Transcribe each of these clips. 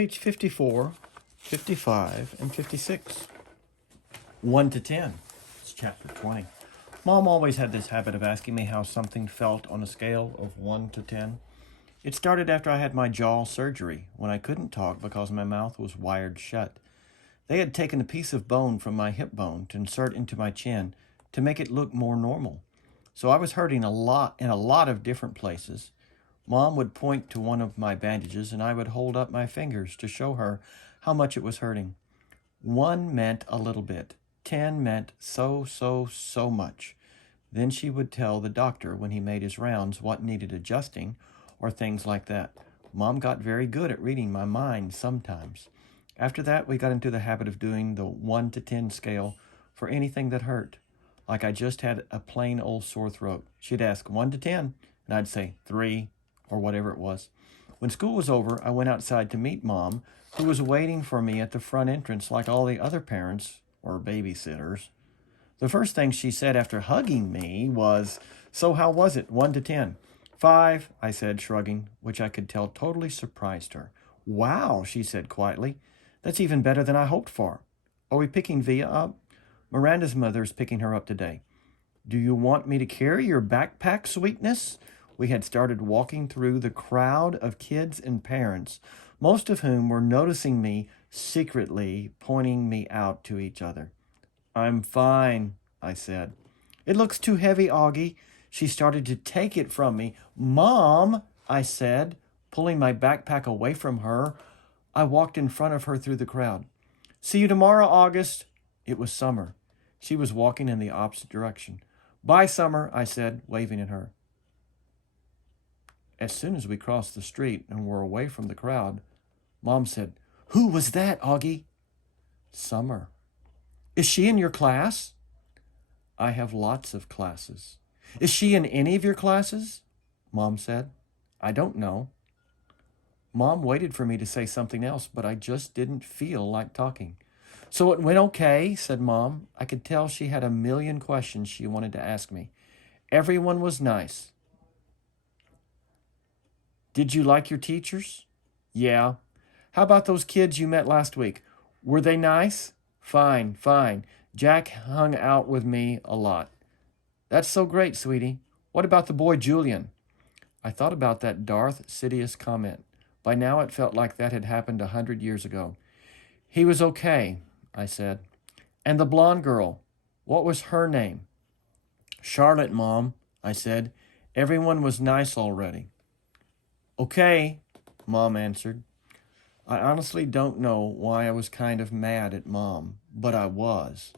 Page 54, 55, and 56. 1 to 10. It's chapter 20. Mom always had this habit of asking me how something felt on a scale of 1 to 10. It started after I had my jaw surgery, when I couldn't talk because my mouth was wired shut. They had taken a piece of bone from my hip bone to insert into my chin to make it look more normal. So I was hurting a lot in a lot of different places. Mom would point to one of my bandages and I would hold up my fingers to show her how much it was hurting. 1 meant a little bit. 10 meant so much. Then she would tell the doctor when he made his rounds what needed adjusting or things like that. Mom got very good at reading my mind sometimes. After that, we got into the habit of doing the 1 to 10 scale for anything that hurt. Like I just had a plain old sore throat. She'd ask 1 to 10, and I'd say 3 or whatever it was. When school was over, I went outside to meet Mom, who was waiting for me at the front entrance like all the other parents or babysitters. The first thing she said after hugging me was, "So how was it, 1 to 10? 5, I said, shrugging, which I could tell totally surprised her. Wow, she said quietly. That's even better than I hoped for. Are we picking Via up? Miranda's mother's picking her up today. Do you want me to carry your backpack, sweetness? We had started walking through the crowd of kids and parents, most of whom were noticing me secretly, pointing me out to each other. I'm fine, I said. It looks too heavy, Augie. She started to take it from me. Mom, I said, pulling my backpack away from her. I walked in front of her through the crowd. See you tomorrow, August. It was Summer. She was walking in the opposite direction. Bye, Summer, I said, waving at her. As soon as we crossed the street and were away from the crowd, Mom said, Who was that, Augie? Summer. Is she in your class? I have lots of classes. Is she in any of your classes? Mom said. I don't know. Mom waited for me to say something else, but I just didn't feel like talking. So it went okay, said Mom. I could tell she had a million questions she wanted to ask me. Everyone was nice. Did you like your teachers? Yeah. How about those kids you met last week? Were they nice? Fine. Jack hung out with me a lot. That's so great, sweetie. What about the boy Julian? I thought about that Darth Sidious comment. By now it felt like that had happened 100 years ago. He was okay, I said. And the blonde girl, what was her name? Charlotte, Mom, I said. Everyone was nice already. Okay, Mom answered. I honestly don't know why I was kind of mad at Mom, but I was.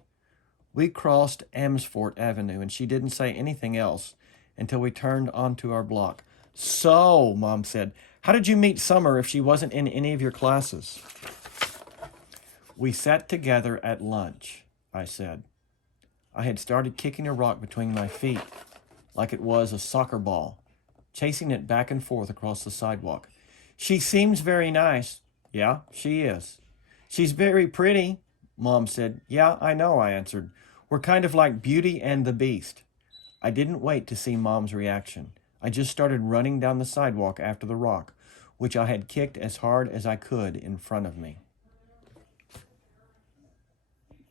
We crossed Amsfort Avenue, and she didn't say anything else until we turned onto our block. So, Mom said, how did you meet Summer if she wasn't in any of your classes? We sat together at lunch, I said. I had started kicking a rock between my feet like it was a soccer ball, chasing it back and forth across the sidewalk. She seems very nice. Yeah, she is. She's very pretty, Mom said. Yeah, I know, I answered. We're kind of like Beauty and the Beast. I didn't wait to see Mom's reaction. I just started running down the sidewalk after the rock, which I had kicked as hard as I could in front of me.